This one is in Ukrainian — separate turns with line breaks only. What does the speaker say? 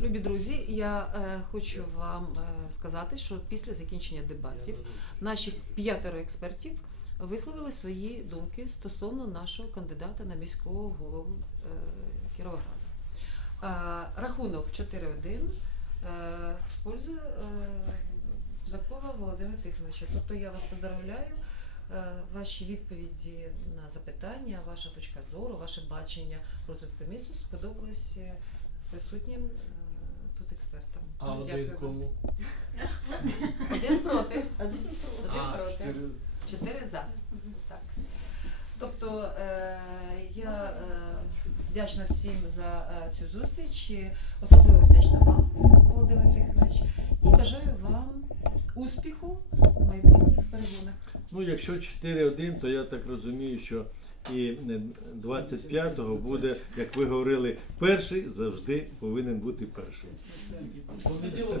Любі друзі, я е, хочу вам е, сказати, що після закінчення дебатів наші п'ятеро експертів висловили свої думки стосовно нашого кандидата на міського голову е, Кіровограда. Е, рахунок 4-1 е, в пользу е, Закова Володимира Тихоновича. Тобто я вас поздравляю. Е, Ваші відповіді на запитання, ваша точка зору, ваше бачення розвитку міста сподобалось е, присутнім е, тут експертам.
А
Дуже
один
дякую вам.
кому?
Один проти. Один
А,
проти.
чотири.
Чотири за. Так. Тобто е, я е, вдячна всім за е, цю зустріч. і Особливо вдячна вам, Володимир Тихонович, і бажаю вам успіху у майбутніх перегонах.
Ну, якщо 4-1, то я так розумію, що і е, 25-го буде, як ви говорили, перший завжди повинен бути.
Понеділок